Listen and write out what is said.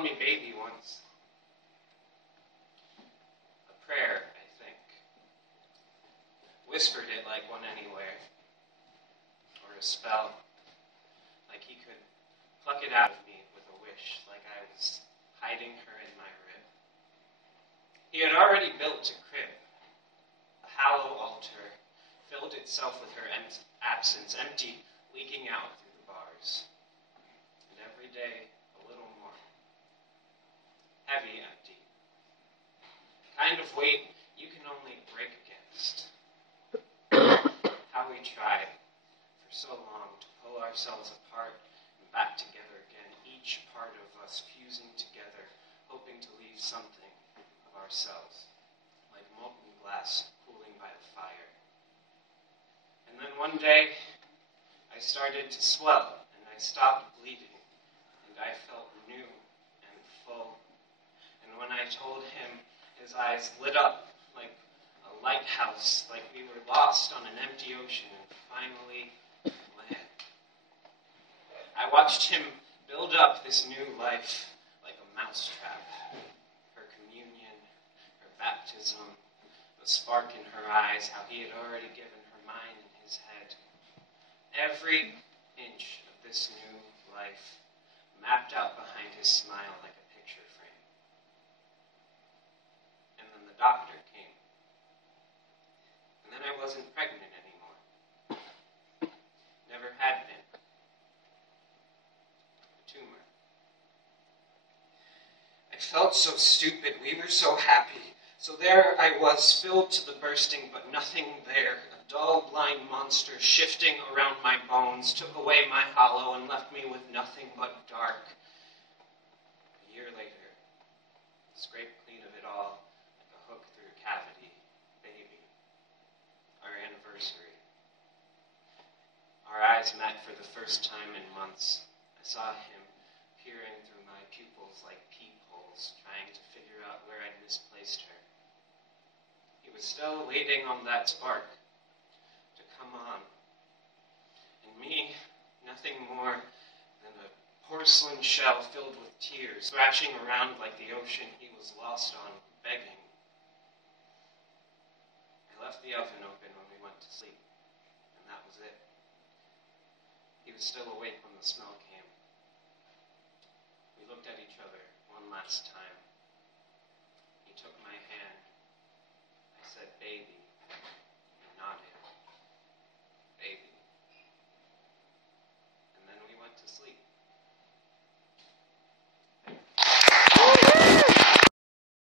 called me baby once. A prayer, I think. Whispered it like one anywhere. Or a spell. Like he could pluck it out of me with a wish, like I was hiding her in my rib. He had already built a crib. A hollow altar filled itself with her absence, empty, leaking out through the bars. And every day, a little more. Heavy, empty. Kind of weight you can only break against. How we tried for so long to pull ourselves apart and back together again, each part of us fusing together, hoping to leave something of ourselves, like molten glass cooling by the fire. And then one day, I started to swell, and I stopped bleeding, and I felt new and full. And when I told him, his eyes lit up like a lighthouse, like we were lost on an empty ocean and finally land. I watched him build up this new life like a mousetrap. Her communion, her baptism, the spark in her eyes, how he had already given her mind and his head. Every inch of this new life mapped out behind his smile like a picture frame. And then the doctor came. And then I wasn't pregnant anymore. Never had been. A tumor. I felt so stupid. We were so happy. So there I was, filled to the bursting, but nothing there. A dull, blind monster shifting around my bones, took away my hollow and left me with nothing but dark. A year later, scraped clean of it all, like a hook through a cavity, baby. Our anniversary. Our eyes met for the first time in months. I saw him peering through my pupils like peepholes, trying to figure out where I'd misplaced her. He was still waiting on that spark to come on. And me, nothing more than a porcelain shell filled with tears, thrashing around like the ocean he was lost on, begging. I left the oven open when we went to sleep, and that was it. He was still awake when the smell came. We looked at each other one last time. He took my hand. I said, baby, and nodded.